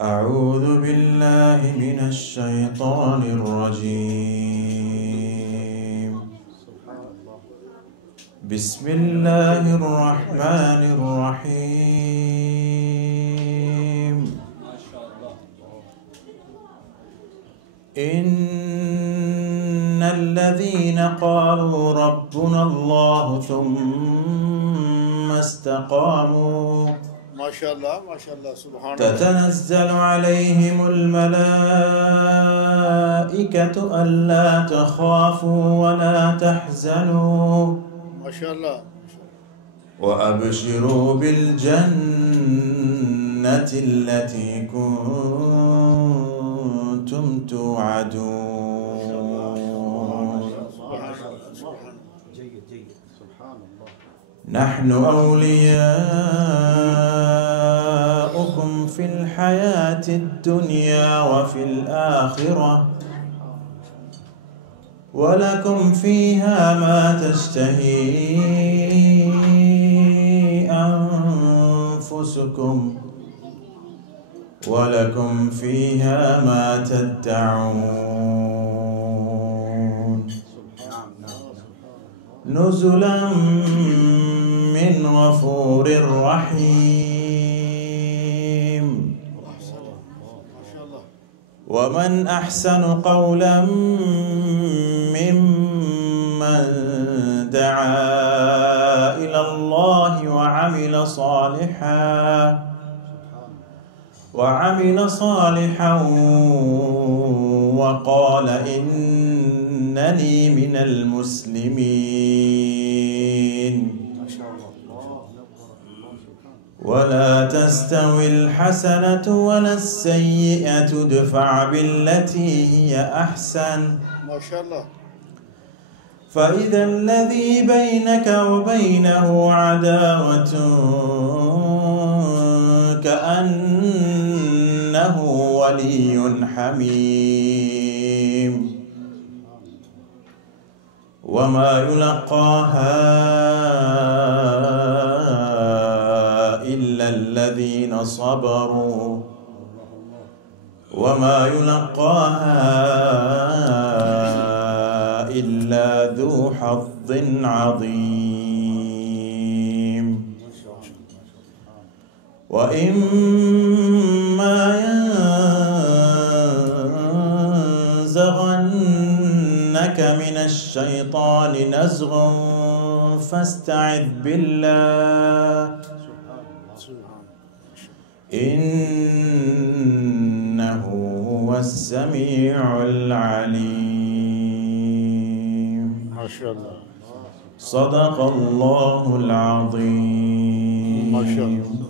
أعوذ بالله من الشيطان الرجيم. بسم الله الرحمن الرحيم. إن الذين قالوا ربنا الله ثم استقاموا ما شاء الله ما شاء الله سبحان الله تتنزل عليهم الملائكة ألا تخافوا ولا تحزنوا ما شاء الله وأبشروا بالجنة التي كنتم توعدون. نحن أولياؤكم في الحياة الدنيا وفي الآخرة ولكم فيها ما تشتهي أنفسكم ولكم فيها ما تدعون. نزلا من غفور رحيم. ومن أحسن قولا ممن دعا إلى الله وعمل صالحا وقال إنني من المسلمين. ولا تستوي الحسنة ولا السيئة ادفع بالتي هي أحسن ما شاء الله فإذا الذي بينك وبينه عداوة كأنه ولي حميم. وما يلقاها إلا الذين صبروا وما يلقاها إلا ذو حظ عظيم. وإما ينزغنك من الشيطان نزغ فاستعذ بالله إنه هو السميع العليم. ما شاء الله صدق الله العظيم. ما شاء الله.